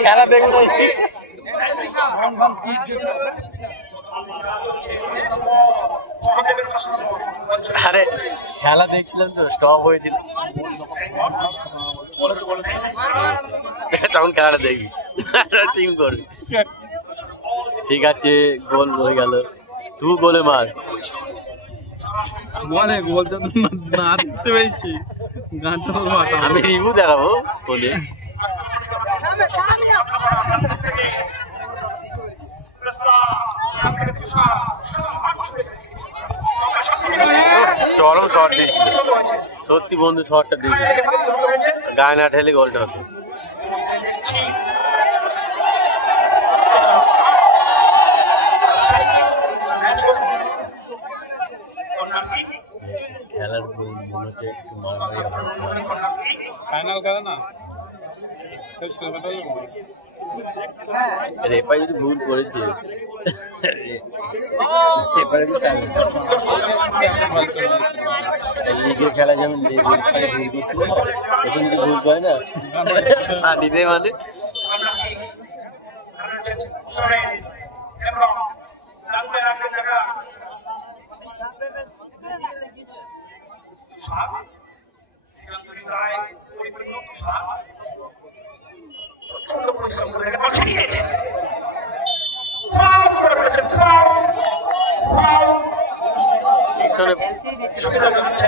খেলা দেখবো আরে খেলা দেখছিলাম তো স্টপ হয়েছিল তখন খেলাটা দেখবি টিম করবি ঠিক আছে গোল হয়ে গেল তুই গোলে মার বলে গোল যত না দিতে পেরেছি গানটা আমি রিভিউ দেখাবো বলে চরম শট দিচ্ছিল সত্যি বন্ধু শটটা দিয়েছিল গায়ে না ঠেলে গোলটা হতো খেলার মনে হচ্ছে একটু মারামারি ফাইনাল খেলা না রেফারি যদি ভুল করেছে লিগের খেলা যেমন ভুল করছিল এখন যদি ভুল করে না দিতে মানে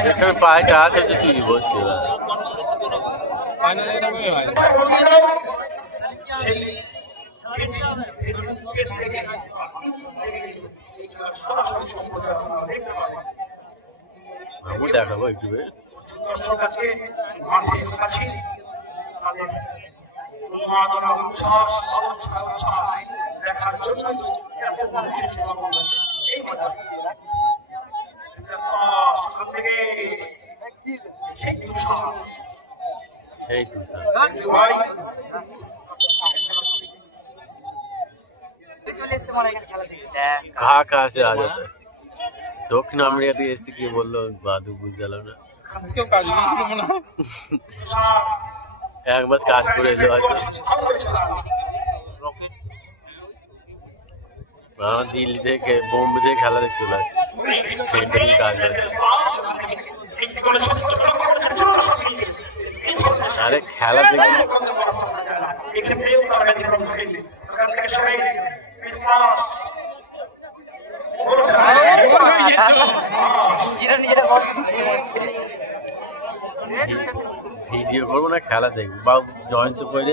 এখানে পায়ে টাচ হচ্ছে কি বলছে আমি দেখাবো একটু দেখার জন্য সেই দক্ষিণ আমেরিকা থেকে এসে কি বললো বাদু বুঝতে গেল না একবার কাজ করে এলো হয়তো দিল্লি থেকে বোম্বে থেকে খেলা দেখতে চলে আসে সেন্টারিং কাজ আরে খেলা দেখে ভিডিও করবো না খেলা দেখবো বা জয়ন্ত করে